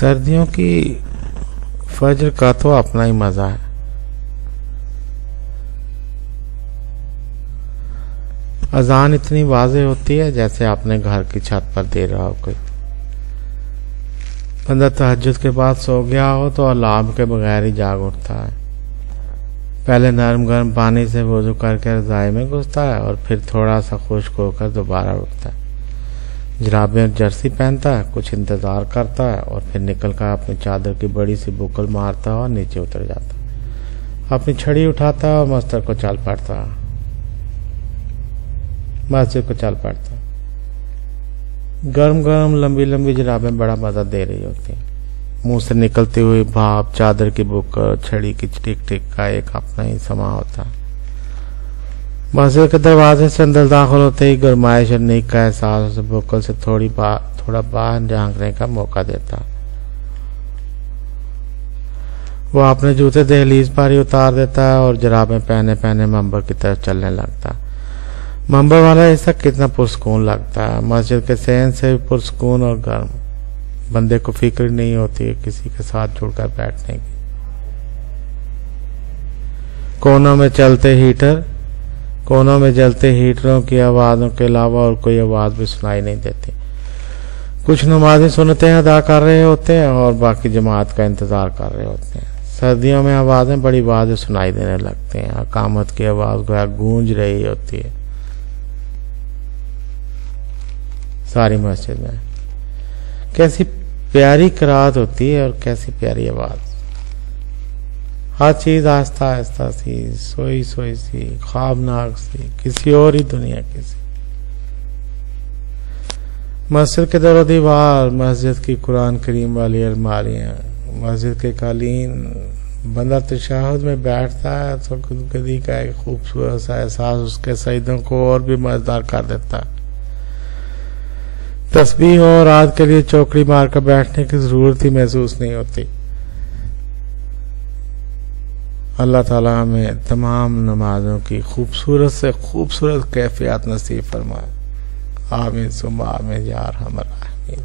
سردیوں کی فجر کا تو اپنا ہی مزہ ہے. اذان اتنی واضح ہوتی ہے جیسے اپنے گھر کی چھت پر دے رہا ہو کوئی. بندہ تہجد کے بعد سو گیا ہو تو الارم کے بغیر ہی جاگ اٹھتا ہے. پہلے نرم گرم پانی سے وضو کر کے رضائی میں گھستا ہے اور پھر تھوڑا سا خشک ہو کر دوبارہ اٹھتا ہے. جرابیں اور جرسی پہنتا ہے, کچھ انتظار کرتا ہے اور پھر نکل کر اپنی چادر کی بڑی سی بکل مارتا اور نیچے اتر جاتا ہے. اپنی چھڑی اٹھاتا اور مسجد کو چل پڑتا. گرم گرم لمبی لمبی جرابیں بڑا مزہ دے رہی ہوتی ہیں. منہ سے نکلتی ہوئی بھاپ, چادر کی بکل, چھڑی کی ٹک ٹک کا ایک اپنا ہی سما ہوتا ہے. مسجد کے دروازے سے اندر داخل ہوتے ہی گرمائش اور نیک کا احساس اسے بکل سے تھوڑا باہر جھانکنے کا موقع دیتا. وہ اپنے جوتے دہلیز پر ہی اتار دیتا ہے اور جرابیں پہنے ممبر کی طرف چلنے لگتا. ممبر والا حصہ کتنا پرسکون لگتا ہے. مسجد کے صحن سے بھی پرسکون اور گرم. بندے کو فکر نہیں ہوتی ہے کسی کے ساتھ جڑ کر بیٹھنے کی. کونوں میں جلتے ہیٹروں کی آوازوں کے علاوہ اور کوئی آواز بھی سنائی نہیں دیتی. کچھ نمازی سنتیں ادا کر رہے ہوتے ہیں اور باقی جماعت کا انتظار کر رہے ہوتے ہیں. سردیوں میں آوازیں بڑی واضح سنائی دینے لگتی ہیں. اقامت کی آواز گویا گونج رہی ہوتی ہے ساری مسجد میں. کیسی پیاری قرات ہوتی ہے اور کیسی پیاری آواز. ہر چیز آہستہ آہستہ سی, سوئی سی, خوابناک سی, کسی اور ہی دنیا کی سی. مسجد کے در و دیوار, مسجد کی قرآن کریم والی الماریاں, مسجد کے قالین. بندہ تشہد میں بیٹھتا ہے تو گدگدی کا ایک خوبصورت سا احساس اس کے سجدوں کو اور بھی مزیدار کر دیتا ہے. تسبیح اور رات کے لیے چوکڑی مار کر بیٹھنے کی ضرورت ہی محسوس نہیں ہوتی. اللہ تعالیٰ ہمیں تمام نمازوں کی خوبصورت سے خوبصورت کیفیات نصیب فرمائے. آمین ثم آمین یا ارحم الراحمین.